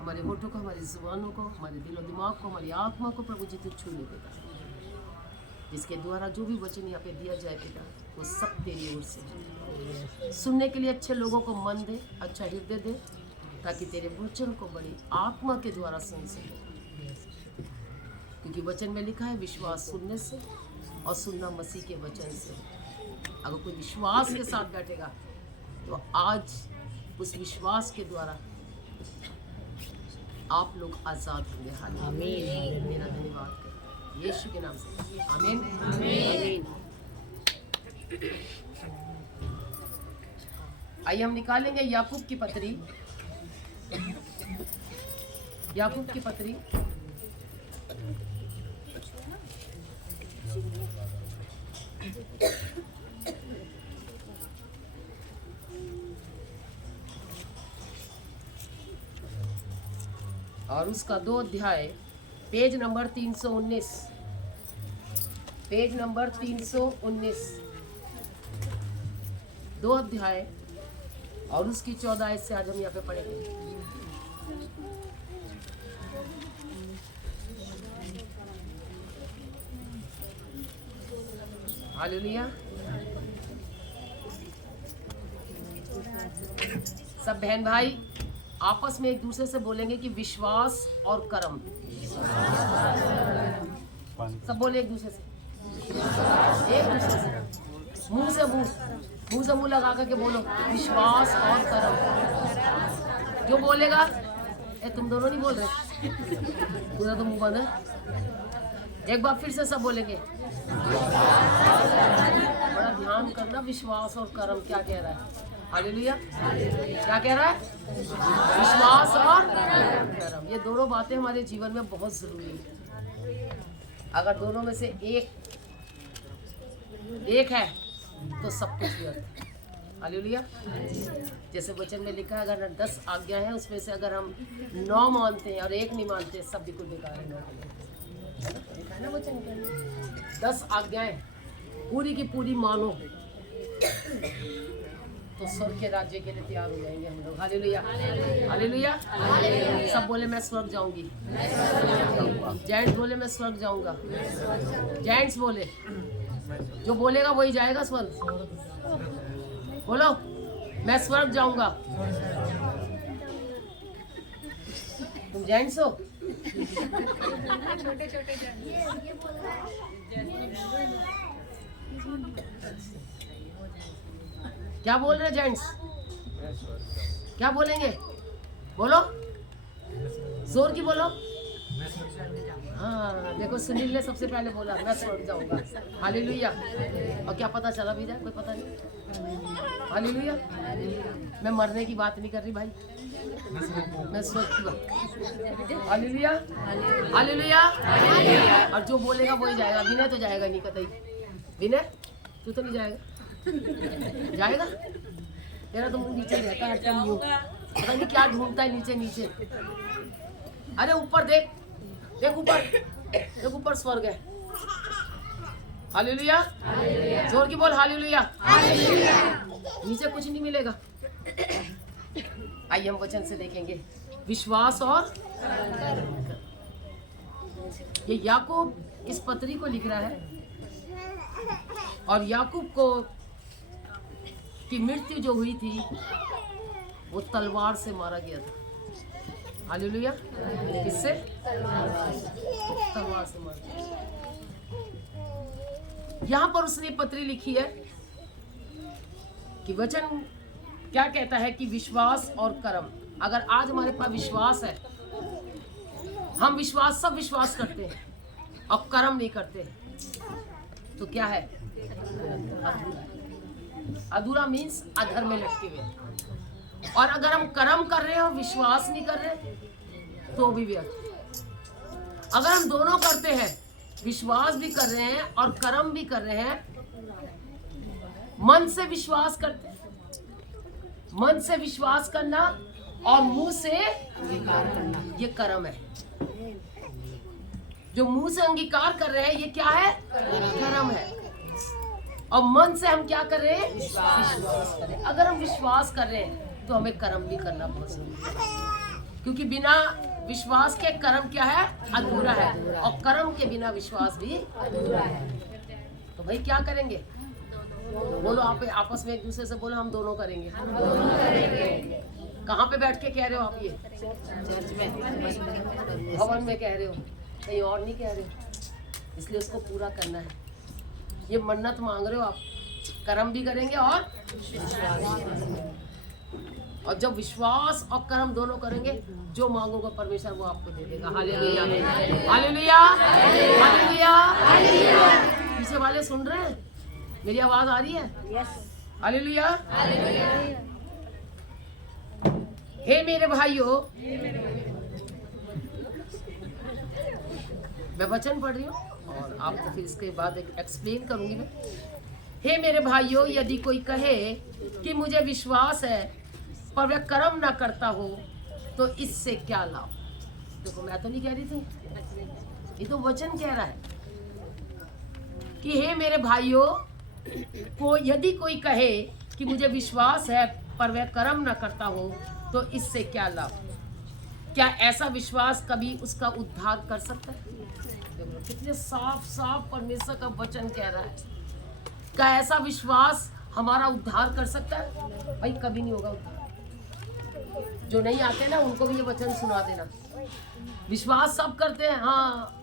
हमारे होठों को, हमारी जुबानों को, हमारे दिलो दिमाग को, हमारी आत्मा को प्रभु जी तू छू ले पिता, जिसके द्वारा जो भी वचन यहाँ पे दिया जाए पिता, वो सब तेरी ओर से है। सुनने के लिए अच्छे लोगों को मन दे, अच्छा हृदय दे, ताकि तेरे वचन को बड़ी आत्मा के द्वारा सुन सके, क्योंकि वचन में लिखा है विश्वास सुनने से और सुनना मसीह के वचन से। अगर कोई विश्वास के साथ बैठेगा तो आज उस विश्वास के द्वारा आप लोग आजाद होंगे। आमीन। मेरा धन्यवाद कर यीशु के नाम से, आमीन आमीन। आइए हम निकालेंगे याकूब की पत्री, याकूब की पत्री और उसका 2 अध्याय, पेज नंबर 319, पेज नंबर 319, 2 अध्याय और उसकी 14 आयत से आज हम यहाँ पे पढ़ेंगे। हालेलुया। सब बहन भाई आपस में एक दूसरे से बोलेंगे कि विश्वास और कर्म। सब बोले एक दूसरे से, एक दूसरे से, मुंह से मुंह लगा करके बोलो विश्वास और कर्म। जो बोलेगा, तुम दोनों नहीं बोल रहे, पूरा तो मुंह बंद है। एक बार फिर से सब बोलेंगे। बड़ा ध्यान करना, विश्वास और कर्म क्या कह रहा है। हालेलुया। क्या कह रहा है? विश्वास और कर्म। ये दोनों बातें हमारे जीवन में बहुत जरूरी है। अगर दोनों में से एक है तो सब कुछ व्यर्थ है। हालेलुया। जैसे वचन में लिखा है, अगर 10 आज्ञा है उसमें से अगर हम 9 मानते हैं और 1 नहीं मानते, सब बिल्कुल बेकार है। लिखा है ना वचन के, 10 आज्ञाएं पूरी की पूरी मानो तो स्वर्ग के राज्य के लिए तैयार हो जाएंगे हम लोग। Hallelujah hallelujah. सब बोले मैं स्वर्ग जाऊंगी। जेंट्स बोले मैं स्वर्ग जाऊंगा। जेंट्स बोले, जो बोलेगा वही जाएगा स्वर्ग। बोलो मैं स्वर्ग जाऊंगा। तुम जेंट्स हो? छोटे छोटे क्या बोल रहे जेंट्स? क्या बोलेंगे? बोलो, जोर की बोलो। हाँ देखो, सुनील ने सबसे पहले बोला मैं स्वर्ग जाऊंगा। हालेलुया। और क्या पता चला भी जाए, कोई पता नहीं। हालेलुया। मैं मरने की बात नहीं कर रही भाई, मैं स्वर्ग की बात। Hallelujah hallelujah. और जो बोलेगा वही जाएगा। विनय तो जाएगा नहीं कतई। विनय तू तो नहीं जाएगा? जाएगा? तेरा तो मुंह नीचे रहता है, पता नहीं क्या ढूंढता है नीचे नीचे। अरे ऊपर देख, देख ऊपर, देख ऊपर स्वर्ग है। हालेलुया। जोर की बोल हालेलुया। नीचे कुछ नहीं मिलेगा। आइए हम वचन से देखेंगे विश्वास और ये याकूब इस पत्री को लिख रहा है, और याकूब को की मृत्यु जो हुई थी वो तलवार से मारा गया था। हालेलुया। किससे? तलवार से मारा गया। यहाँ पर उसने पत्री लिखी है कि वचन क्या कहता है कि विश्वास और कर्म। अगर आज हमारे पास विश्वास है, हम विश्वास सब विश्वास करते हैं और कर्म नहीं करते, तो क्या है? अधूरा मीन्स अधर में लटके हुए। और अगर हम कर्म कर रहे हैं और विश्वास नहीं कर रहे तो भी व्यर्थ। अगर हम दोनों करते हैं, विश्वास भी कर रहे हैं और कर्म भी कर रहे हैं, मन से विश्वास करते हैं, मन से विश्वास करना और मुंह से अंगीकार करना, ये कर्म है। जो मुंह से अंगीकार कर रहे हैं ये क्या है? कर्म है। और मन से हम क्या कर रहे हैं? विश्वास कर रहे हैं। अगर हम विश्वास कर रहे हैं तो हमें कर्म भी करना बहुत जरूरी है। क्योंकि बिना विश्वास के कर्म क्या है? अधूरा है। और कर्म के बिना विश्वास भी अधूरा है। तो भाई क्या करेंगे? बोलो, आप आपस में एक दूसरे से बोलो, हम दोनों करेंगे। कहाँ पे बैठ के कह रहे हो आप? ये चर्च में, भवन में कह रहे हो, कहीं और नहीं कह रहे हो। इसलिए उसको पूरा करना है। ये मन्नत मांग रहे हो आप, कर्म भी करेंगे और जब विश्वास और कर्म दोनों करेंगे, जो मांगोगे परमेश्वर वो आपको दे देगा। Hallelujah, hallelujah, hallelujah. पीछे वाले सुन रहे हैं? मेरी आवाज आ रही है? हालेलुया। हे मेरे भाइयों, मैं वचन पढ़ रही हूँ और आपको फिर इसके बाद एक एक्सप्लेन करूंगी मैं। हे मेरे भाइयों, यदि कोई कहे कि मुझे विश्वास है पर वह कर्म ना करता हो तो इससे क्या लाभ? देखो, मैं तो नहीं कह रही थी, ये तो वचन कह रहा है कि हे मेरे भाइयों, को यदि कोई कहे कि मुझे विश्वास है पर वह कर्म ना करता हो तो इससे क्या लाभ? क्या ऐसा विश्वास कभी उसका उद्धार कर सकता है? देखो कितने साफ साफ परमेश्वर का वचन कह रहा है। क्या ऐसा विश्वास हमारा उद्धार कर सकता है? भाई कभी नहीं होगा उद्धार। जो नहीं आते ना उनको भी ये वचन सुना देना। विश्वास सब करते हैं, हाँ,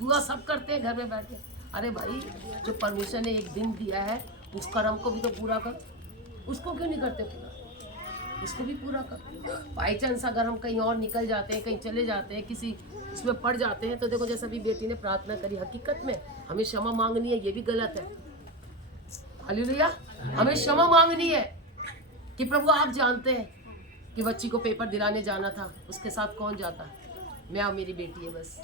दुआ सब करते हैं घर में बैठ के। अरे भाई, जो परमेश्वर ने एक दिन दिया है उस कर्म को भी तो पूरा कर। उसको क्यों नहीं करते पूरा? उसको भी पूरा कर। बाई चांस अगर हम कहीं और निकल जाते हैं, कहीं चले जाते हैं, किसी उसमें पड़ जाते हैं, तो देखो जैसा भी बेटी ने प्रार्थना करी, हकीकत में हमें क्षमा मांगनी है, ये भी गलत है। हालेलुया, हमें क्षमा मांगनी है कि प्रभु आप जानते हैं कि बच्ची को पेपर दिलाने जाना था, उसके साथ कौन जाता? मैं और मेरी बेटी है बस।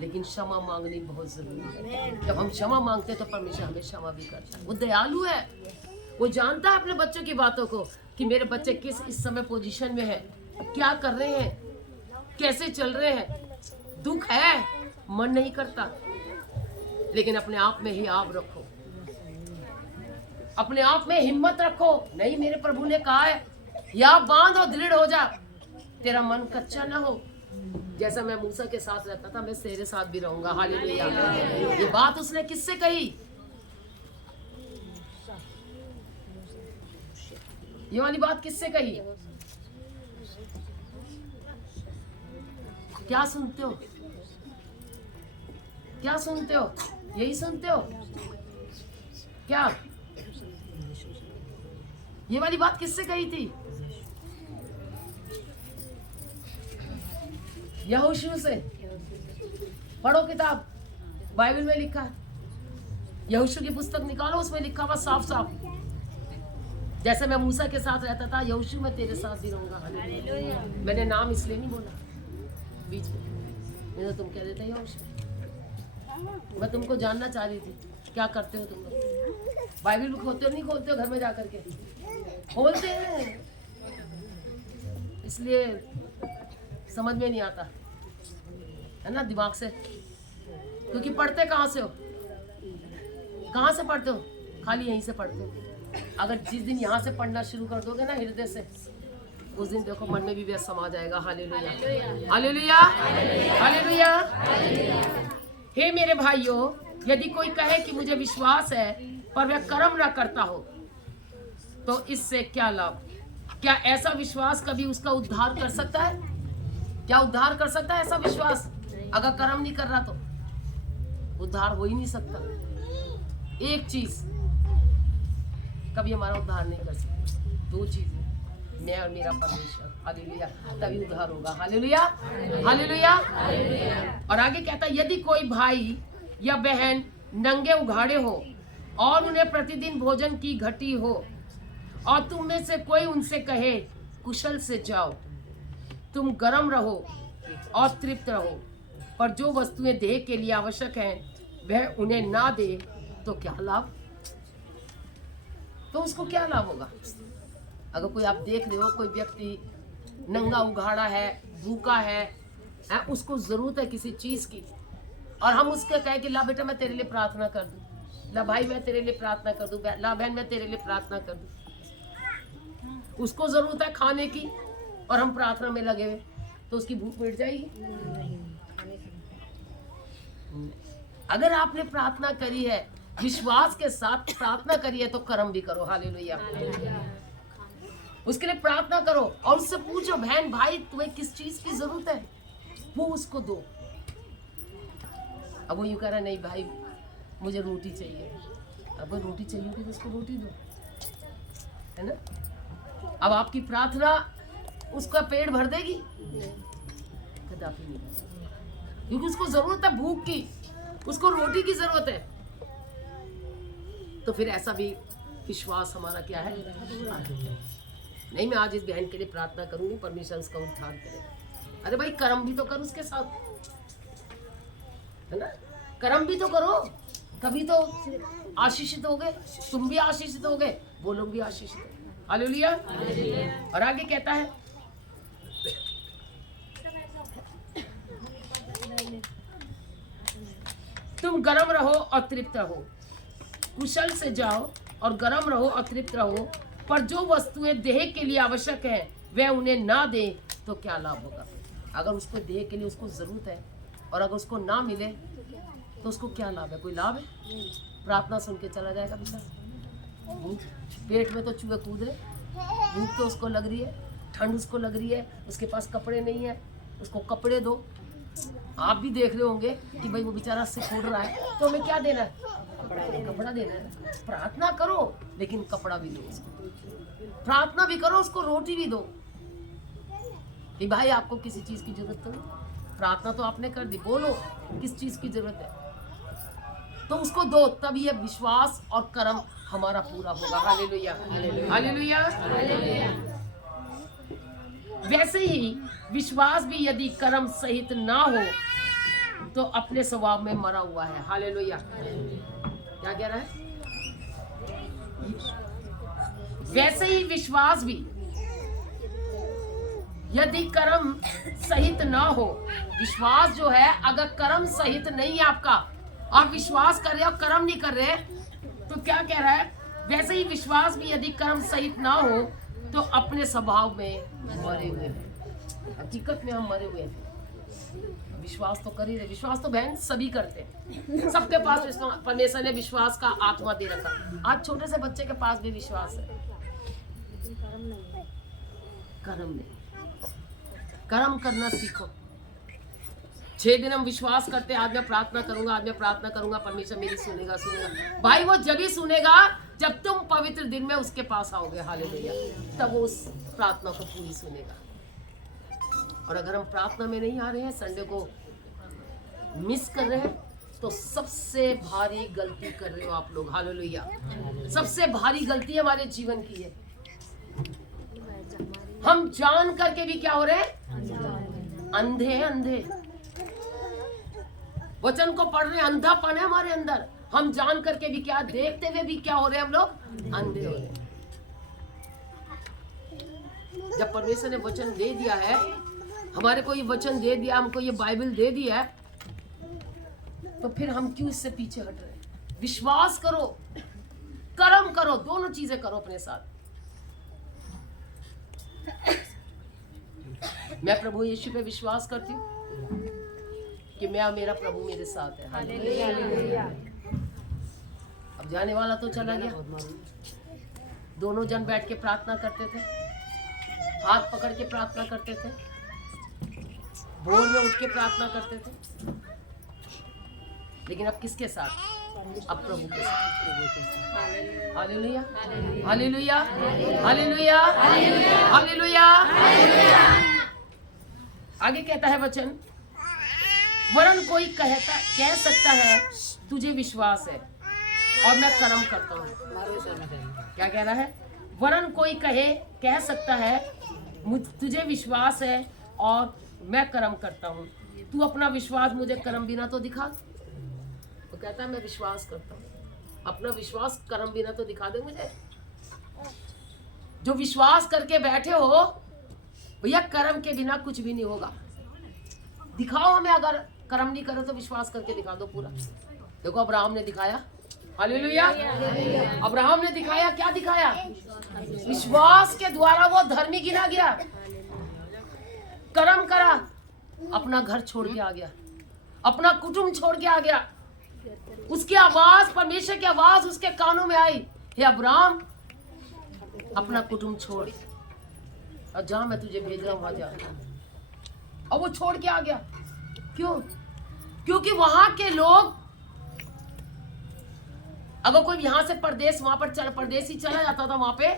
लेकिन क्षमा मांगनी बहुत जरूरी है। जब हम क्षमा मांगते हैं तो परमेश्वर हमें क्षमा भी करता है। वो दयालु है, वो जानता है अपने बच्चों की बातों को कि मेरे बच्चे किस इस समय पोजीशन में है, क्या कर रहे हैं, कैसे चल रहे हैं। दुख है, मन नहीं करता, लेकिन अपने आप में ही आप रखो, अपने आप में हिम्मत रखो। नहीं, मेरे प्रभु ने कहा है या बांध और दृढ़ हो जा, तेरा मन कच्चा ना हो। जैसा मैं मूसा के साथ रहता था, मैं तेरे साथ भी रहूंगा। हालेलुया। ये बात उसने किससे कही? ये वाली बात किससे कही? क्या सुनते हो? क्या सुनते हो? यही सुनते हो क्या? ये वाली बात किससे कही थी? यहोशू से। पढ़ो किताब, बाइबल में लिखा है। यहोशू की पुस्तक निकालो, उसमें लिखा हुआ साफ साफ, जैसे मैं मूसा के साथ रहता था, यहोशू मैं तेरे साथ ही रहूंगा। मैंने नाम इसलिए नहीं बोला बीच में, नहीं तो तुम कह देते यहोशू। मैं तुमको जानना चाह रही थी, क्या करते हो तुम लोग? बाइबल में खोलते हो नहीं खोलते हो? घर में जाकर के खोलते हैं, इसलिए समझ में नहीं आता है ना, दिमाग से। क्योंकि पढ़ते कहाँ से हो? कहाँ से पढ़ते हो? खाली यहीं से पढ़ते हो। अगर जिस दिन यहाँ से पढ़ना शुरू कर दोगे ना हृदय से, उस दिन देखो मन में भी व्यस्त समा जाएगा। Hallelujah, hallelujah, hallelujah. हे मेरे भाइयों, यदि कोई कहे कि मुझे विश्वास है पर वह कर्म ना करता हो तो इससे क्या लाभ? क्या ऐसा विश्वास कभी उसका उद्धार कर सकता है? क्या उद्धार कर सकता है ऐसा विश्वास? अगर कर्म नहीं कर रहा तो उद्धार हो ही नहीं सकता। एक चीज कभी हमारा उद्धार नहीं कर सकता, दो चीजें, मैं और मेरा परमेश्वर। हालेलुया, तभी उद्धार होगा। Hallelujah, hallelujah. और आगे कहता है, यदि कोई भाई या बहन नंगे उघाड़े हो और उन्हें प्रतिदिन भोजन की घटी हो और तुम में से कोई उनसे कहे कुशल से जाओ, तुम गर्म रहो और तृप्त रहो, पर जो वस्तुएं देह के लिए आवश्यक हैं वह उन्हें ना दे तो क्या लाभ? तो उसको क्या लाभ होगा? अगर कोई आप देख रहे हो कोई व्यक्ति नंगा उघाड़ा है, भूखा है, उसको जरूरत है किसी चीज की, और हम उसके कहे कि ला बेटा मैं तेरे लिए प्रार्थना कर दूं, ला भाई मैं तेरे लिए प्रार्थना कर दूं, ला बहन मैं तेरे लिए प्रार्थना कर दूं। उसको जरूरत है खाने की और हम प्रार्थना में लगे हुए। तो उसकी भूख मिट जाएगी? अगर आपने प्रार्थना करी है, विश्वास के साथ प्रार्थना करी है, तो कर्म भी करो। हालेलुया। उसके लिए प्रार्थना करो और उससे पूछो, बहन भाई तुम्हें किस चीज की जरूरत है, वो उसको दो। अब वो यूं कह रहा नहीं भाई मुझे रोटी चाहिए। अब वो रोटी चाहिए तो उसको रोटी दो, है ना। अब आपकी प्रार्थना उसका पेट भर देगी? कदापि नहीं, क्योंकि उसको जरूरत है भूख की, उसको रोटी की जरूरत है। तो फिर ऐसा भी विश्वास हमारा क्या है? नहीं, मैं आज इस बहन के लिए प्रार्थना करूंगी, परमेश्वर उसका उद्धार करे। अरे भाई कर्म भी तो कर उसके साथ, है ना। कर्म भी तो करो, तभी तो आशीषित हो गए। तुम भी आशीषित हो गए, वो लोग भी आशीषित हो गए। हालेलुया। और आगे कहता है, तुम गरम रहो और तृप्त रहो, कुशल से जाओ और गरम रहो और तृप्त रहो। पर जो वस्तुएं देह के लिए आवश्यक है वह उन्हें ना दे तो क्या लाभ होगा? अगर उसको देह के लिए उसको जरूरत है और अगर उसको ना मिले तो उसको क्या लाभ है? कोई लाभ है? प्रार्थना सुन के चला जाएगा बेचारा। भूख, पेट में तो चूहे कूद रहे, भूख तो उसको लग रही है, ठंड उसको लग रही है, उसके पास कपड़े नहीं है, उसको कपड़े दो। आप भी देख रहे होंगे कि भाई वो बेचारा सिर फोड़ रहा है, तो हमें क्या देना है? कपड़ा देना है। प्रार्थना करो लेकिन कपड़ा भी दो उसको, प्रार्थना भी करो उसको रोटी भी दो। कि भाई आपको किसी चीज की जरूरत तो नहीं, प्रार्थना तो आपने कर दी, बोलो किस चीज की जरूरत है तो उसको दो, तब ये विश्वास और कर्म हमारा पूरा होगा। Hallelujah, hallelujah. वैसे ही विश्वास भी यदि कर्म सहित ना हो तो अपने स्वभाव में मरा हुआ है। हालेलुया। क्या कह रहा है? वैसे ही विश्वास भी यदि कर्म सहित ना हो, विश्वास जो है अगर कर्म सहित नहीं है आपका, आप विश्वास कर रहे हो कर्म नहीं कर रहे, तो क्या कह रहा है? वैसे ही विश्वास भी यदि कर्म सहित ना हो तो अपने स्वभाव में मरे हुए हैं। हकीकत में हम मरे हुए हैं। विश्वास तो कर ही रहे, विश्वास तो बहन सभी करते हैं, सबके पास परमेश्वर ने विश्वास का आत्मा दे रखा। आज छोटे से बच्चे के पास भी विश्वास है, कर्म नहीं। कर्म करना सीखो। 6 दिन हम विश्वास करते हैं, आज मैं प्रार्थना करूंगा, आज मैं प्रार्थना करूंगा, परमेश्वर मेरी सुनेगा। भाई वो जब ही सुनेगा जब तुम पवित्र दिन में उसके पास आओगे। हालेलुया। तब वो उस प्रार्थना को पूरी सुनेगा। और अगर हम प्रार्थना में नहीं आ रहे हैं, संडे को मिस कर रहे हैं, तो सबसे भारी गलती कर रहे हो आप लोग। हालेलुया। सबसे भारी गलती हमारे जीवन की है। हम जान करके भी क्या हो रहे हैं? अंधे अंधे वचन को पढ़ रहे, अंधापन है हमारे अंदर। हम जान करके भी क्या, देखते हुए भी क्या हो रहे हैं? हम लोग अंधे हो रहे हैं। जब परमेश्वर ने वचन दे दिया है, हमारे को ये वचन दे दिया, हमको ये बाइबल दे दिया है, तो फिर हम क्यों इससे पीछे हट रहे हैं? विश्वास करो, कर्म करो, दोनों चीजें करो अपने साथ। मैं प्रभु यीशु पे विश्वास करती हूँ कि मेरा प्रभु मेरे साथ है। हालेलुया। अब जाने वाला तो चला गया। दोनों जन बैठ के प्रार्थना करते थे, हाथ पकड़ के प्रार्थना करते थे, भोर में उठ के प्रार्थना करते थे। लेकिन अब किसके साथ? अब प्रभु के साथ। Hallelujah, hallelujah, hallelujah, hallelujah. आगे कहता है वचन, वरन कोई कह सकता है तुझे विश्वास है और मैं कर्म करता हूँ। क्या कह रहा है? वरन कोई कह सकता है तुझे विश्वास है और मैं कर्म करता हूँ। तू अपना विश्वास मुझे कर्म बिना तो दिखा। वो कहता है मैं विश्वास करता हूँ, अपना विश्वास कर्म बिना तो दिखा दे मुझे। जो विश्वास करके बैठे हो भैया, कर्म के बिना कुछ भी नहीं होगा। दिखाओ हमें, अगर कर्म नहीं करो तो विश्वास करके दिखा दो पूरा। देखो अब्राहम ने दिखाया। हालेलुया। अब्राहम ने दिखाया, क्या दिखाया? विश्वास के द्वारा वो धर्मी गिना गया। कर्म करा, अपना घर छोड़ के आ गया, अपना कुटुंब छोड़ के आ गया। उसकी आवाज, परमेश्वर की आवाज उसके कानों में आई, हे अब्राहम अपना कुटुंब छोड़ और जहां मैं तुझे भेज रहा हूं वहां जा। और वो छोड़ के आ गया। क्यों? क्योंकि वहां के लोग, अगर कोई यहां से परदेश वहां पर परदेसी चला जाता था वहां पे,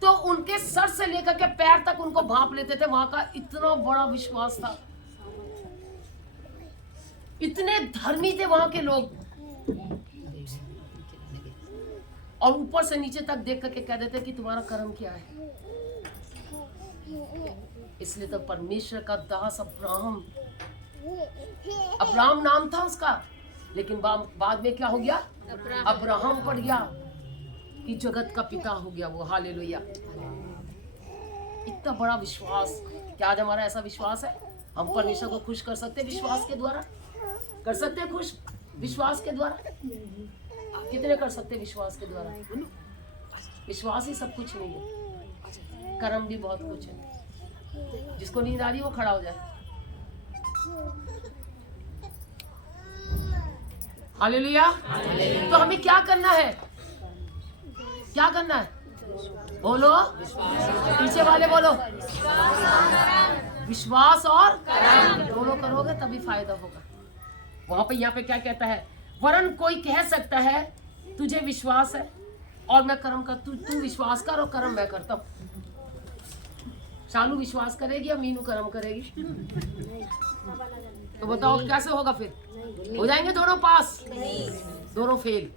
तो उनके सर से लेकर के पैर तक उनको भांप लेते थे। वहां का इतना बड़ा विश्वास था, इतने धर्मी थे वहां के लोग, और ऊपर से नीचे तक देख करके कह देते कि तुम्हारा कर्म क्या है। इसलिए तो परमेश्वर का दास अब्राहम नाम था उसका, लेकिन बाद में क्या हो गया? अब्राहम पड़ गया कि जगत का पिता हो गया वो। हालेलुया। इतना बड़ा विश्वास। क्या आज हमारा ऐसा विश्वास है? हम परमेश्वर को खुश कर सकते हैं विश्वास के द्वारा? कर सकते हैं खुश विश्वास के द्वारा? कितने कर सकते हैं विश्वास के द्वारा? विश्वास ही सब कुछ नहीं है, कर्म भी बहुत कुछ है। जिसको नींद आ रही है वो खड़ा हो जाए। हालेलुया। तो हमें क्या करना है? क्या करना है? बोलो, पीछे वाले बोलो। विश्वास और दोनों करोगे तभी फायदा होगा। वहां पे यहाँ पे क्या कहता है? वरन कोई कह सकता है तुझे विश्वास है और मैं कर्म कर, तू विश्वास कर और कर्म मैं करता हूँ। शानू विश्वास करेगी या मीनू कर्म करेगी? तो बताओ कैसे होगा फिर? हो जाएंगे दोनों पास? दोनों फेल।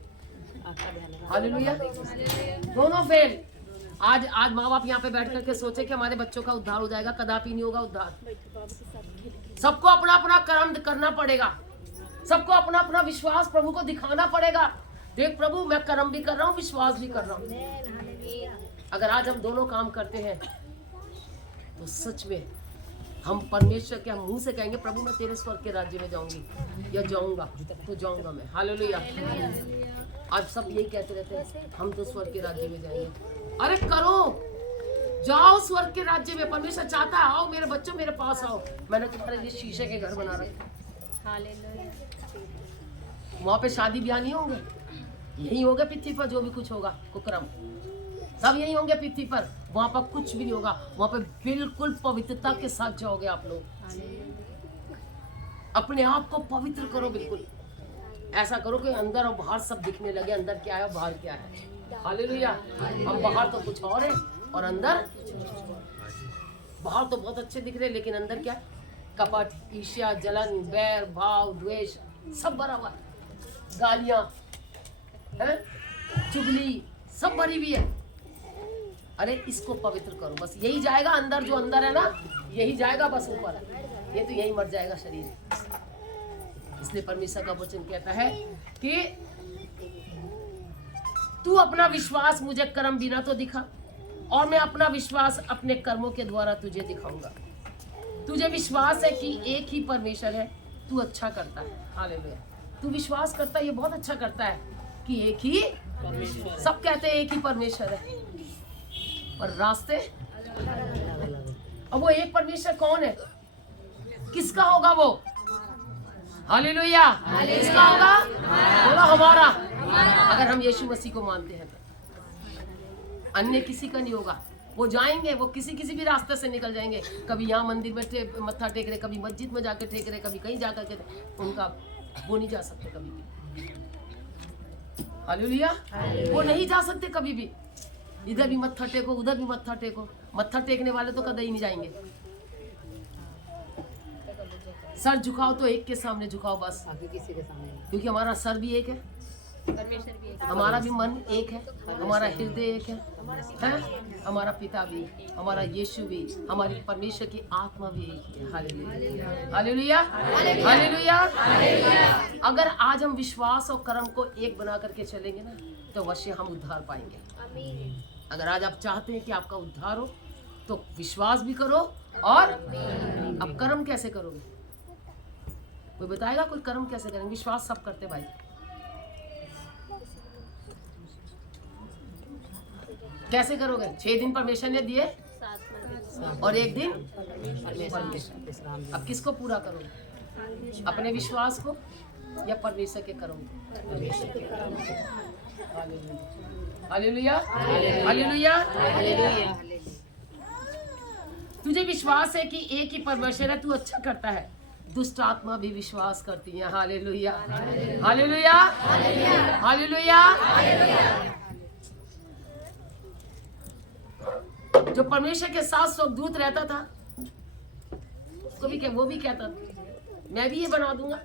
हालेलुया। दोनों फेल। आज माँ बाप यहाँ पे बैठ करके सोचे कि हमारे बच्चों का उद्धार हो जाएगा, कदापि नहीं होगा उद्धार। सबको अपना अपना कर्म करना पड़ेगा, सबको अपना अपना विश्वास प्रभु को दिखाना पड़ेगा। देख प्रभु, मैं कर्म भी कर रहा हूँ, विश्वास भी कर रहा हूँ। अगर आज हम दोनों काम करते हैं तो सच में हम परमेश्वर के मुंह से कहेंगे, प्रभु मैं तेरे स्वर्ग के राज्य में जाऊंगी या जाऊंगा, तो जाऊंगा मैं। हालेलुया। आज सब यही कहते रहते हैं, हम तो स्वर्ग के राज्य में जाएंगे। अरे करो, जाओ स्वर्ग के राज्य में। परमेश्वर चाहता है आओ मेरे बच्चों, मेरे पास आओ। मैंने तुम्हारे लिए शीशे के घर बना रखे। हालेलुया। वहां पे शादी ब्याह नहीं होंगे, यही होगा पृथ्वी पर। जो भी कुछ होगा कुकर्म सब यही होंगे पृथ्वी पर। वहां पर कुछ भी नहीं होगा। वहां पर बिल्कुल पवित्रता के साथ जाओगे आप लोग। अपने आप को पवित्र करो, बिल्कुल ऐसा करो कि अंदर और बाहर सब दिखने लगे, अंदर क्या है और बाहर क्या है। हालेलुया। हम बाहर तो कुछ और है और अंदर, बाहर तो बहुत अच्छे दिख रहे हैं लेकिन अंदर क्या है? कपट, ईर्ष्या, जलन, बैर, भाव, द्वेष सब भरा हुआ है। गालियां हैं, चुगली सब भरी हुई है। अरे इसको पवित्र करो, बस यही जाएगा अंदर। जो अंदर है ना यही जाएगा, बस ऊपर है ये तो यही मर जाएगा शरीर। इसलिए परमेश्वर का वचन कहता है कि तू अपना विश्वास मुझे कर्म बिना तो दिखा, और मैं अपना विश्वास अपने कर्मों के द्वारा तुझे दिखाऊंगा। तुझे विश्वास है कि एक ही परमेश्वर है, तू अच्छा करता है। हालेलुया। तू विश्वास करता है, ये बहुत अच्छा करता है कि एक ही परमेश्वर। सब कहते हैं एक ही परमेश्वर है, और रास्ते। अब वो एक परमेश्वर कौन है? किसका होगा वो? हालेलुया। किसका होगा? बोलो हमारा। अगर हम यीशु मसीह को मानते हैं तो अन्य किसी का नहीं होगा। वो जाएंगे, वो किसी भी रास्ते से निकल जाएंगे। कभी यहाँ मंदिर में मत्था टेक रहे, कभी मस्जिद में जाके टेक रहे, कभी कहीं जाकर के, उनका वो नहीं जा सकते कभी भी। हालेलुया। वो नहीं जा सकते कभी भी। इधर भी मत्था टेको, उधर भी मत्था टेको। मत्था टेकने वाले तो कभी नहीं जाएंगे। सर झुकाओ तो एक के सामने झुकाओ बस, किसी के सामने, क्योंकि हमारा सर भी एक है, परमेश्वर भी एक है, हमारा भी मन एक है, हमारा हृदय एक है, हमारा पिता भी, हमारा यीशु भी, हमारी परमेश्वर की आत्मा भी एक है। Hallelujah, hallelujah, hallelujah. अगर आज हम विश्वास और कर्म को एक बना करके चलेंगे ना, तो अवश्य हम उद्धार पाएंगे। अगर आज आप चाहते हैं कि आपका उद्धार हो, तो विश्वास भी करो। और अब कर्म कैसे करोगे? कोई बताएगा? कोई कर्म कैसे करेंगे? विश्वास सब करते भाई। कैसे करोगे? 6 दिन परमेश्वर ने दिए, और एक दिन परमेश्वर। अब किसको पूरा करोगे? अपने विश्वास को या परमेश्वर के करोगे? Hallelujah, hallelujah, hallelujah. तुझे विश्वास है कि एक ही परमेश्वर है, तू अच्छा करता है, दुष्ट आत्मा भी विश्वास करती है। Hallelujah, hallelujah, hallelujah. जो परमेश्वर के साथ स्वर्गदूत रहता था, उसको भी वो भी कहता था मैं भी ये बना दूंगा,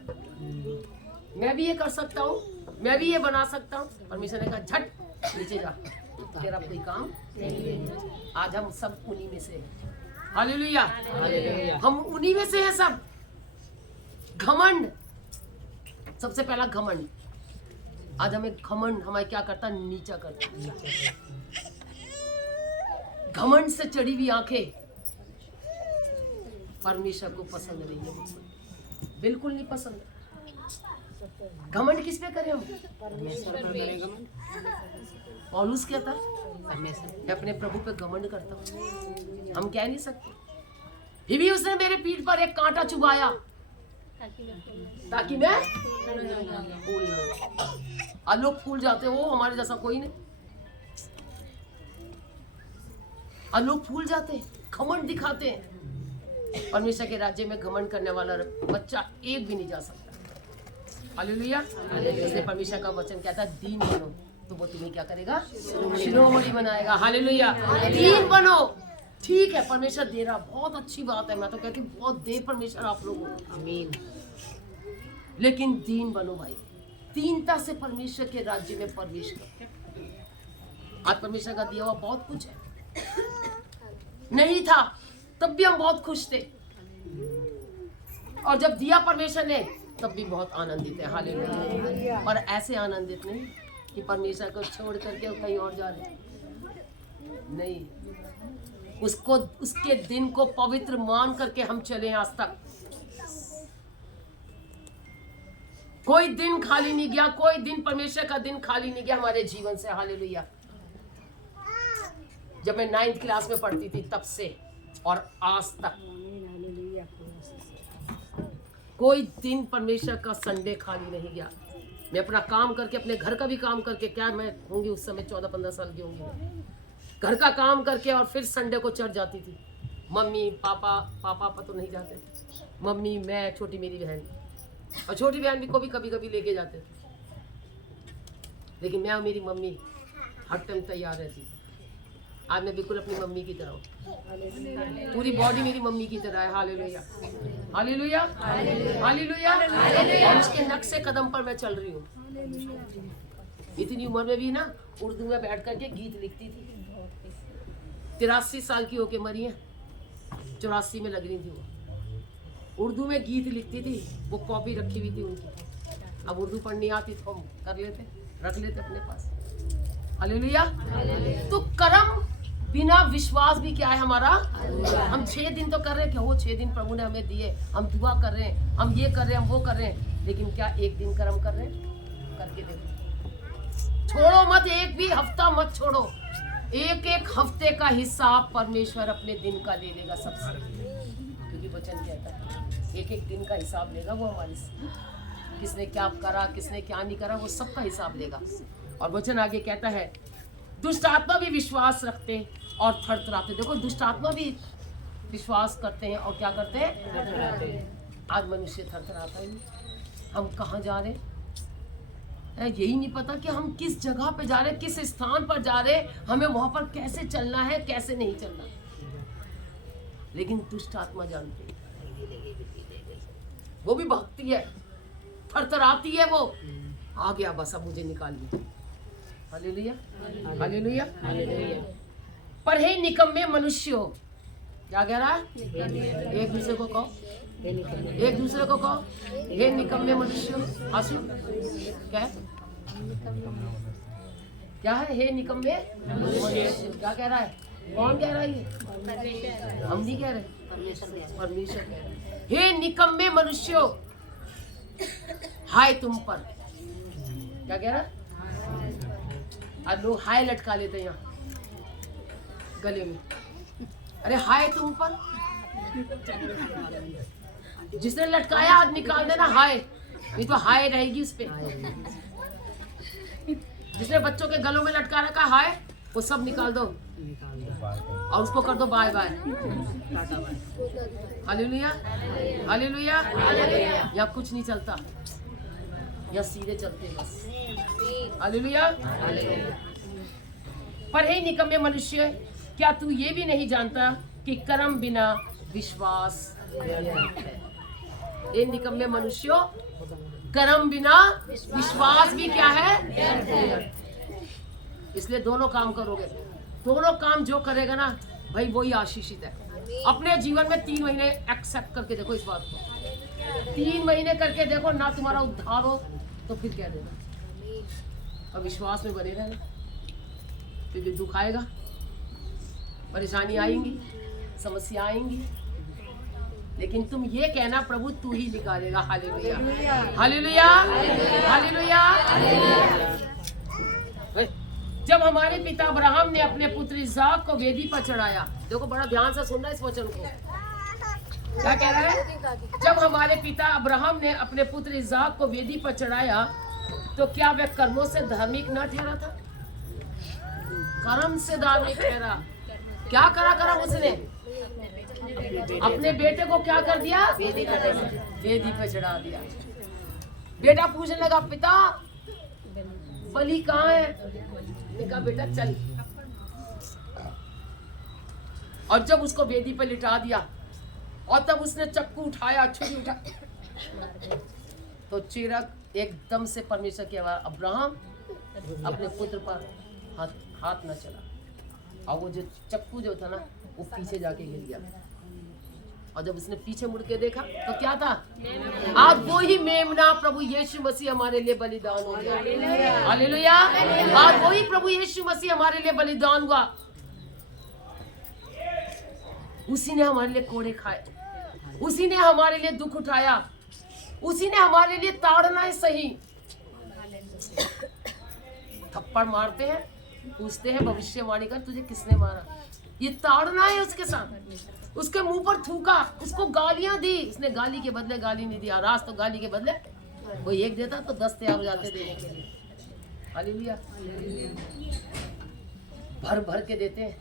मैं भी ये कर सकता हूँ, मैं भी ये बना सकता हूँ। परमेश्वर ने कहा झट नीचे जा, तेरा कोई काम नहीं। आज हम सब उन्हीं में से हैं। हालेलुया, हम उन्हीं में से हैं सब। घमंड, सबसे पहला घमंड। आज हमें घमंड हमें क्या करता? नीचा करता। घमंड से चढ़ी हुई आंखें परमेश्वर को पसंद नहीं है, बिल्कुल नहीं पसंद। घमंड किस पे करें हम? पौलुस कहता मैं अपने प्रभु पे घमंड करता हूँ, हम कह नहीं सकते। फिर भी उसने मेरे पीठ पर एक कांटा चुभाया ताकि मैं फूल ना। आज लोग फूल जाते हो, हमारे जैसा कोई नहीं। आज लोग फूल जाते, घमंड दिखाते हैं। परमेश्वर के राज्य में घमंड करने वाला बच्चा एक भी नहीं जा सकता। हालेलुया। इसलिए परमेश्वर का वचन कहता है दीन बनो तो वो तुम्हें क्या करेगा? शिरोमणि बनाएगा। हालेलुया। दीन बनो, ठीक है, परमेश्वर दे रहा, बहुत अच्छी बात है। मैं तो कहती हूँ बहुत दे परमेश्वर आप लोगों को, आमीन। लेकिन दीन बनो भाई, दीनता से परमेश्वर के राज्य में प्रवेश करो। आज परमेश्वर का दिया हुआ बहुत कुछ है, नहीं था तब भी हम बहुत खुश थे, और जब दिया परमेश्वर ने तब भी बहुत आनंदित है। हालेलुया। और ऐसे आनंदित नहीं कि परमेश्वर को छोड़ करके कहीं और जा रहे, नहीं, उसको उसके दिन को पवित्र मान करके हम चले। आज तक कोई दिन खाली नहीं गया, कोई दिन परमेश्वर का दिन खाली नहीं गया हमारे जीवन से। हालेलुया। जब मैं 9th क्लास में पढ़ती थी तब से और आज तक कोई दिन परमेश्वर का संडे खाली नहीं गया। मैं अपना काम करके, अपने घर का भी काम करके, क्या मैं होंगी उस समय 14-15 साल की होंगी, घर का काम करके और फिर संडे को चढ़ जाती थी। मम्मी पापा तो नहीं जाते थे, मम्मी, मैं, छोटी मेरी बहन, और छोटी बहन भी को भी कभी कभी लेके जाते थे, लेकिन मैं और मेरी मम्मी हर टाइम तैयार रहती थी। आज मैं बिल्कुल अपनी मम्मी की तरह हूँ, पूरी बॉडी मेरी मम्मी की तरह है। Hallelujah, hallelujah, hallelujah. और उसके नक्शे कदम पर मैं चल रही हूँ। इतनी उम्र में भी ना उर्दू में बैठ करके गीत लिखती थी। 83 साल की होके मरी है, 84 में लग रही थी वो। उर्दू में गीत लिखती थी, वो कॉपी रखी हुई थी उनकी। अब उर्दू पढ़नी आती तो हम कर लेते, रख लेते अपने पास। हालेलुया। तो कर्म बिना विश्वास भी क्या है हमारा? हम 6 दिन तो कर रहे हैं कि वो 6 दिन प्रभु ने हमें दिए, हम दुआ कर रहे हैं, हम ये कर रहे हैं, हम वो कर रहे हैं, लेकिन क्या एक दिन कर्म कर रहे हैं? करके देखो, छोड़ो मत, एक भी हफ्ता मत छोड़ो। एक हफ्ते का हिसाब परमेश्वर अपने दिन का ले लेगा सबसे, क्योंकि वचन कहता है एक दिन का हिसाब लेगा वो हमारे से। किसने क्या करा, किसने क्या नहीं करा, वो सबका हिसाब लेगा। और वचन आगे कहता है दुष्ट आत्मा भी विश्वास रखते और थरथराते। देखो, दुष्ट आत्मा भी विश्वास करते हैं और क्या करते हैं? आज मनुष्य थरथराता है। हम कहाँ जा रहे हैं, यही नहीं पता कि हम किस जगह पे जा रहे हैं, किस स्थान पर जा रहे हैं, हमें वहां पर कैसे चलना है, कैसे नहीं चलना। लेकिन दुष्ट आत्मा जानती है, वो भी भक्ति है, थरथराती है, वो आ गया बस अब मुझे निकाल लिया। Hallelujah, hallelujah, hallelujah. पर हे निकम्मे मनुष्यों, क्या कह रहा है? एक दूसरे को कहो, एक दूसरे को कहो, हे निकम्मे मनुष्यों। आंसू क्या है? क्या है? हे निकम्मे मनुष्य। क्या कह रहा है? कौन कह रहा है? ये हम नहीं कह रहे, परमेश्वर कह रहे हैं। हे निकम्मे मनुष्यों, हाय तुम पर। क्या कह रहा है? आज लोग हाय लटका लेते हैं यहाँ गले में, अरे हाय तुम पर, जिसने लटकाया आज निकाल देना हाय, नहीं तो हाय रहेगी उस पे। जिसने बच्चों के गलों में लटका रखा हाय, वो सब निकाल दो और उसको कर दो बाय बाय। Hallelujah, hallelujah. यहाँ कुछ नहीं चलता, यहाँ सीधे चलते हैं बस। हालेलुया। पर हे निकम्मे मनुष्य, क्या तू ये भी नहीं जानता कि कर्म बिना विश्वास व्यर्थ है? हे निकम्मे मनुष्यों, कर्म बिना विश्वास भी क्या है? इसलिए दोनों काम करोगे, दोनों काम जो करेगा ना भाई वही आशीषित है। अपने जीवन में 3 महीने एक्सेप्ट करके देखो इस बात को, 3 महीने करके देखो ना, तुम्हारा उद्धार हो तो फिर क्या देना। और विश्वास में बने रहना, क्योंकि दुख आएगा, परेशानी आएंगी, समस्या आएंगी, लेकिन तुम ये कहना प्रभु तू ही निकालेगा। Hallelujah, hallelujah, hallelujah. जब हमारे पिता अब्राहम ने अपने पुत्र इसहाक को वेदी पर चढ़ाया, देखो बड़ा ध्यान से सुनना इस वचन को, क्या कह रहा है? जब हमारे पिता अब्राहम ने अपने पुत्र इसहाक को वेदी पर चढ़ाया तो क्या वह कर्मों से धार्मिक न ठहरा था? कर्म से धार्मिक ठहरा। क्या करा कर्म उसने? अपने बेटे को क्या कर दिया? वेदी पे चढ़ा दिया। बेटा पूछने लगा पिता बलि कहाँ है? कहा बेटा चल। और जब उसको वेदी पे लिटा दिया और तब उसने चक्कू उठाया, छुरी उठा, तो चिरक एकदम से परमेश्वर की आवाज, अब्राहम अपने पुत्र पर हाथ न चला। और वो जो चक्कू जो था ना वो पीछे जाके गिर गया। और जब उसने पीछे मुड़ के देखा तो क्या था? आज वो ही मेमना प्रभु यीशु मसीह हमारे लिए बलिदान हो गया। हालेलुया। आज वो ही प्रभु यीशु मसीह हमारे लिए बलिदान हुआ। उसी ने हमारे लिए कोड़े खाए, उसी ने हमारे लिए दुख उठाया, उसी ने हमारे लिए ताड़ना सही। थप्पड़ मारते हैं, पूछते हैं भविष्यवाणी कर तुझे किसने मारा? ये ताड़ना है उसके साथ। उसके मुंह पर थूका, उसको गालियां दी, उसने गाली के बदले गाली नहीं दिया। राज तो गाली के बदले कोई एक देता तो 10 तैयार हो जाते देने के लिए। हालेलुया। भर भर के देते हैं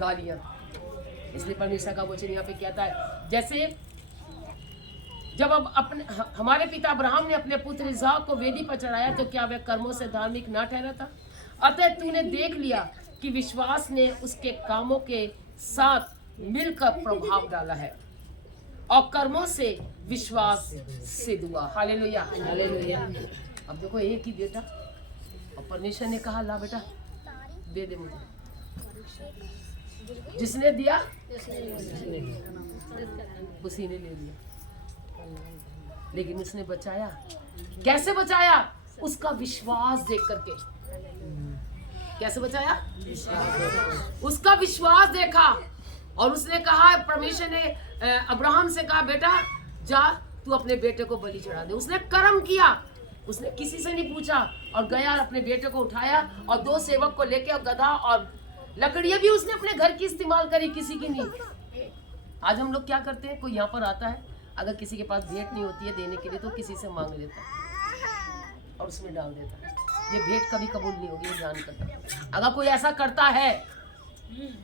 गालियां। इसलिए परमेश्वर का वचन यहाँ पे कहता है, जैसे जब अब अपने हमारे पिता अब्राहम ने अपने पुत्र इसहाक को वेदी पर चढ़ाया तो क्या वह कर्मों से धार्मिक न ठहरा था? अतः तूने देख लिया कि विश्वास ने उसके कामों के साथ मिलकर प्रभाव डाला है और कर्मों से विश्वास सिद्ध हुआ। Hallelujah, hallelujah. अब देखो एक ही बेटा और परमेश्वर ने कहा ला बेटा दे दे मुझे। जिसने दिया उसी ने ले लिया, लेकिन उसने बचाया। कैसे बचाया? उसका विश्वास देख करके। कैसे बचाया? उसका विश्वास देखा और उसने कहा, परमेश्वर ने अब्राहम से कहा बेटा जा तू अपने बेटे को बलि चढ़ा दे। उसने कर्म किया, उसने किसी से नहीं पूछा और गया अपने बेटे को उठाया और 2 सेवक को लेके और गधा और लकड़ियां भी उसने अपने घर की इस्तेमाल करी, किसी की नहीं। आज हम लोग क्या करते हैं, कोई यहाँ पर आता है, अगर किसी के पास भेंट नहीं होती है देने के लिए तो किसी से मांग लेता है और उसमें डाल देता है। ये भेंट कभी कबूल नहीं होगी, ये जान करता। अगर कोई ऐसा करता है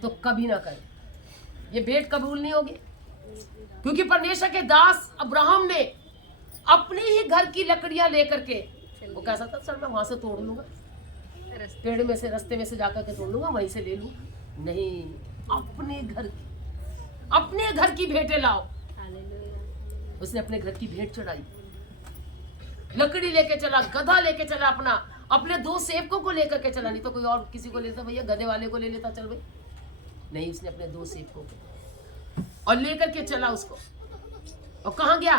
तो कभी ना करे, ये भेंट कबूल नहीं होगी। क्योंकि परमेश्वर के दास अब्राहम ने अपने ही घर की लकड़ियां लेकर के, वो कैसा था, सर मैं वहां से तोड़ लूंगा, पेड़ में से रास्ते में से जाकर के तोड़ लूंगा, वहीं से ले लूंगा। नहीं, अपने घर की भेंटें लाओ। उसने अपने घर की भेंट चढ़ाई, लकड़ी लेके चला, गधा लेके चला, अपने 2 सेवकों को लेकर के चला। नहीं तो कोई और किसी को लेता, भैया गधे वाले को ले लेता, चल भाई। नहीं, उसने अपने 2 सेवकों को और लेकर के चला उसको। और कहाँ गया?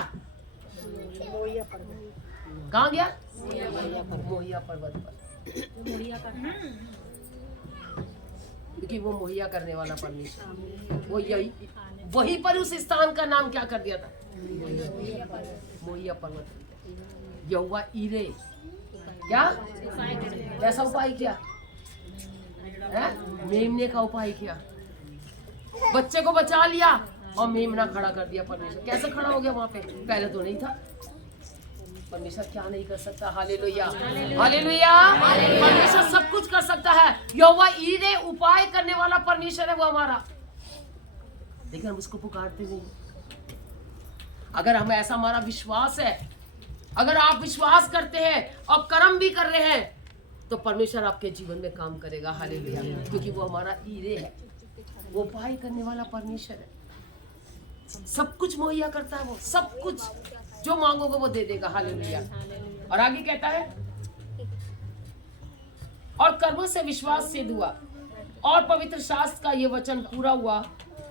कहाँ गया? मोहिया पर्वत पर। क्योंकि वो मुहैया करने वाला परमेश्वर, वो यही वहीं पर उस स्थान का नाम क्या कर दिया था? मोहिया पर्वत। यहोवा ईरे क्या कैसा उपाय किया है? मेमने का उपाय किया। बच्चे को बचा लिया और मेमना खड़ा कर दिया परमेश्वर। कैसे खड़ा हो गया वहां पे? पहले तो नहीं था। परमेश्वर क्या नहीं कर सकता? Hallelujah, hallelujah. परमेश्वर सब कुछ कर सकता है। यहोवा ईरे उपाय करने वाला परमेश्वर है वो हमारा, लेकिन हम उसको पुकारते नहीं। अगर हम ऐसा हमारा विश्वास है, अगर आप विश्वास करते हैं और कर्म भी कर रहे हैं, तो परमेश्वर आपके जीवन में काम करेगा। हालेलुया, क्योंकि वो हमारा ईरे है, वो उपाय करने वाला परमेश्वर है। सब कुछ मुहैया करता है वो, सब कुछ जो मांगोगे वो दे देगा। हालेलुया। और आगे कहता है, और कर्मों से विश्वास सिद्ध हुआ और पवित्र शास्त्र का ये वचन पूरा हुआ।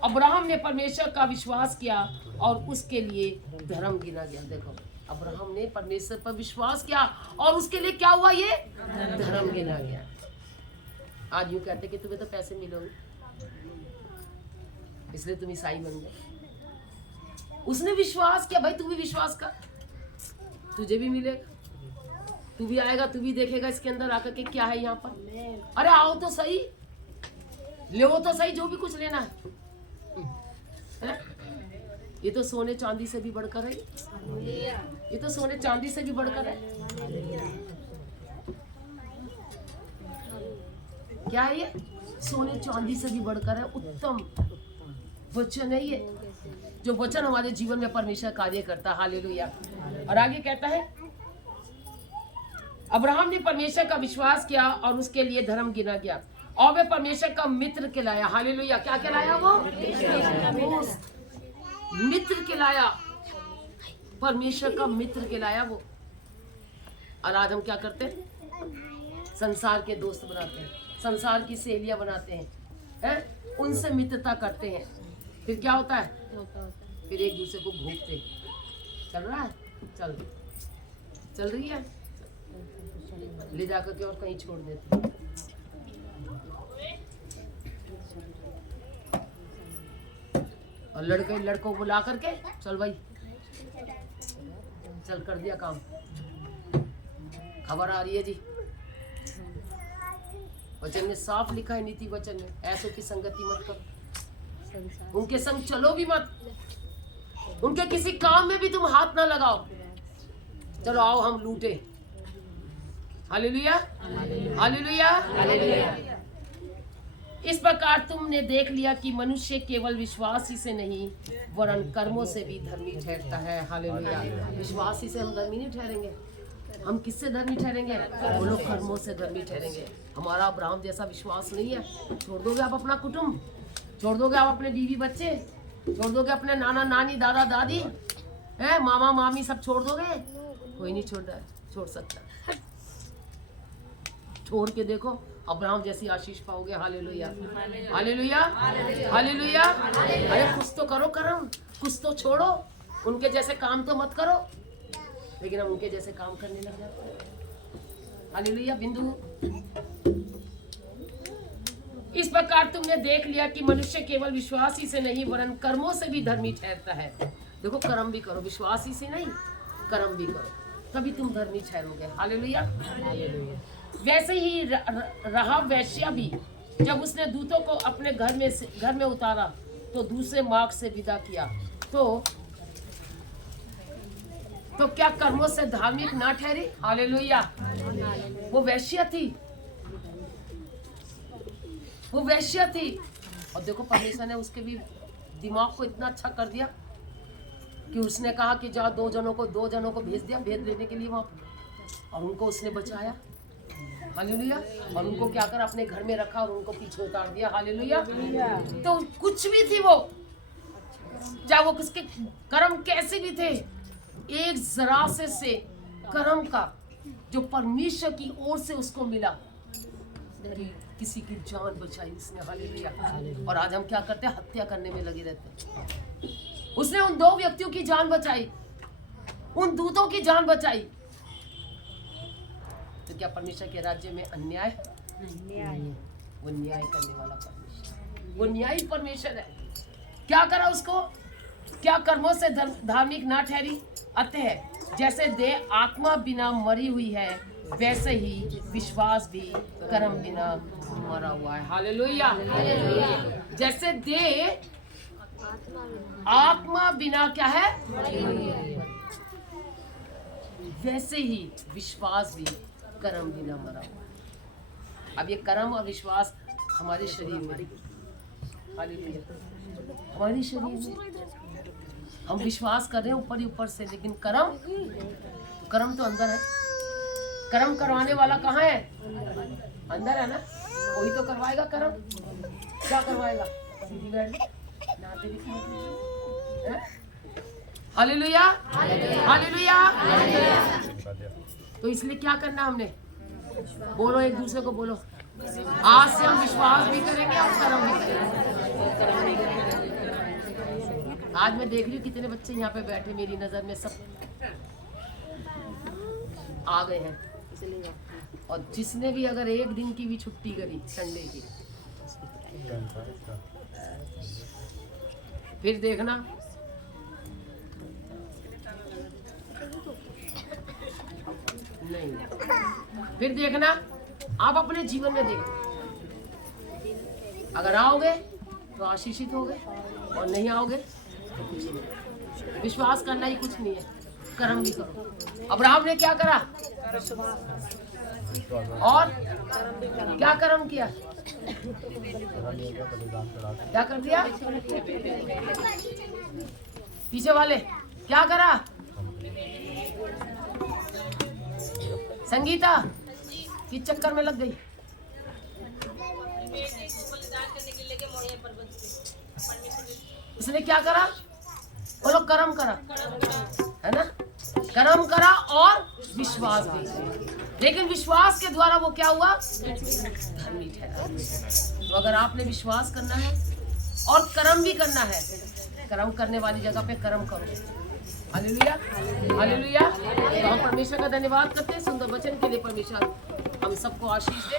अब्राहम ने परमेश्वर का विश्वास किया और उसके लिए धर्म गिना गया। देखो, अब्राहम ने परमेश्वर पर विश्वास किया और उसके लिए क्या हुआ? ये धर्म गिना गया। आज यूं कहते कि तुम्हें तो पैसे मिलोगे इसलिए तुम ईसाई बन गए। उसने विश्वास किया, भाई तू भी विश्वास कर, तुझे भी मिलेगा, तू भी आएगा, तू भी देखेगा इसके अंदर आकर के क्या है यहाँ पर। अरे आओ तो सही, ले तो सही जो भी कुछ लेना है। ये तो सोने चांदी से भी बढ़कर है, ये तो सोने चांदी से भी बढ़कर है। क्या है ये? सोने चांदी से भी बढ़कर है। उत्तम वचन है ये, जो वचन हमारे जीवन में परमेश्वर कार्य करता है। हालेलुया। और आगे कहता है, अब्राहम ने परमेश्वर का विश्वास किया और उसके लिए धर्म गिना गया और वे परमेश्वर का मित्र कहलाया। हालेलुया। क्या कहलाया? वो मित्र कहलाया, परमेश्वर का मित्र कहलाया वो। और आज हम क्या करते हैं? संसार के दोस्त बनाते हैं, संसार की सहेलियां बनाते हैं, उनसे मित्रता करते हैं। फिर क्या होता है? फिर एक दूसरे को भोगते। चल रहा है, चल रही है, ले जाकर के और कहीं छोड़ देते। और लड़कों को ला करके चल भाई, चल कर दिया काम। खबर आ रही है जी, वचन में साफ लिखा है, नीति वचन में, ऐसों की संगति मत करो, उनके संग चलो भी मत, उनके किसी काम में भी तुम हाथ ना लगाओ। चलो आओ हम लूटे। Hallelujah, hallelujah, hallelujah. इस प्रकार तुमने देख लिया कि मनुष्य केवल विश्वास ही से नहीं वरन कर्मों से भी धर्मी ठहरता है। हालेलुया। विश्वास ही से हम धर्मी नहीं ठहरेंगे। हम किससे धर्मी ठहरेंगे? वो लोग कर्मों से धर्मी ठहरेंगे। हमारा अब्राहम जैसा विश्वास नहीं है। छोड़ दोगे आप अपना कुटुंब, छोड़ दोगे आप अपने बीवी बच्चे, छोड़ दोगे अपने नाना नानी दादा दादी, मामा मामी सब छोड़ दोगे? कोई नहीं छोड़ सकता। छोड़ के देखो, अब्राहम जैसी आशीष पाओगे। Hallelujah, hallelujah, hallelujah. अरे कुछ तो करो कर्म, कुछ तो छोड़ो। उनके जैसे काम तो मत करो, लेकिन हम उनके जैसे काम करने लग जाते हैं। हालेलुया। बिंदु, इस प्रकार तुमने देख लिया कि मनुष्य केवल विश्वास ही से नहीं वरन कर्मों से भी धर्मी ठहरता है। देखो, कर्म भी करो, विश्वास ही से नहीं, कर्म भी करो, तभी तुम धर्मी ठहरोगे। Hallelujah, hallelujah. वैसे ही राहाब वेश्या भी, जब उसने दूतों को अपने घर में उतारा तो दूसरे मार्ग से विदा किया, तो क्या कर्मों से धार्मिक ना ठहरी? हालेलुया। वो वेश्या थी, वो वेश्या थी। और देखो, परमेश्वर ने उसके भी दिमाग को इतना अच्छा कर दिया कि उसने कहा कि जा दो जनों को भेज दिया भेद देने के लिए वहां, और उनको उसने बचाया। हालेलुया। और उनको क्या कर अपने घर में रखा और उनको पीछे उतार दिया। हालेलुया। तो कुछ भी थी वो, चाहे वो किसके कर्म कैसे भी थे, एक जरा से कर्म का जो परमेश्वर की ओर से उसको मिला, किसी की जान बचाई उसने। हालेलुया। और आज हम क्या करते हैं? हत्या करने में लगे रहते हैं। उसने उन दो व्यक्तियों की जान बचाई, उन दूतों की जान बचाई। तो क्या परमेश्वर के राज्य में अन्याय? वो न्याय करने वाला परमेश्वर, वो न्यायी परमेश्वर है। क्या करा उसको? क्या कर्मों से धार्मिक ना ठहरी? अतः जैसे देह आत्मा बिना मरी हुई है वैसे ही विश्वास भी कर्म बिना मरा हुआ है। हालेलुया। जैसे देह आत्मा बिना क्या है, वैसे ही विश्वास भी कर्म बिना मरा हुआ है। अब ये कर्म और विश्वास हमारे शरीर में, हालेलुया, हमारे शरीर में हम विश्वास कर रहे हैं ऊपर ही ऊपर से, लेकिन कर्म तो अंदर है। कर्म करवाने वाला कहाँ है? अंदर है ना। कोई तो करवाएगा कर्म। क्या करवाएगा? सीधी गाड़ी नाते दिखाएगा। Hallelujah, hallelujah. तो इसलिए क्या करना हमने? बोलो, एक दूसरे को बोलो, आज से हम विश्वास भी करेंगे और कर्म भी करेंगे। आज मैं देख रही हूँ कितने बच्चे यहाँ पे बैठे, मेरी नजर में सब आ गए हैं। और जिसने भी अगर एक दिन की भी छुट्टी करी संडे की, फिर देखना नहीं, फिर देखना आप अपने जीवन में देखो, अगर आओगे तो आशीषित होगे और नहीं आओगे तो कुछ नहीं। विश्वास करना ही कुछ नहीं है, कर्म भी करो। अब्राहम ने क्या करा? और क्या कर्म किया? क्या कर दिया? पीछे वाले क्या करा? संगीता किस चक्कर में लग गई? उसने क्या करा? बोलो, कर्म करा, है ना? कर्म करा और विश्वास भी। लेकिन विश्वास के द्वारा वो क्या हुआ? धर्मी ठहरा। तो अगर आपने विश्वास करना है और कर्म भी करना है, कर्म करने वाली जगह पे कर्म करो। Hallelujah, hallelujah. तो हम परमेश्वर का धन्यवाद करते हैं सुंदर वचन के लिए। परमेश्वर हम सबको आशीष दे।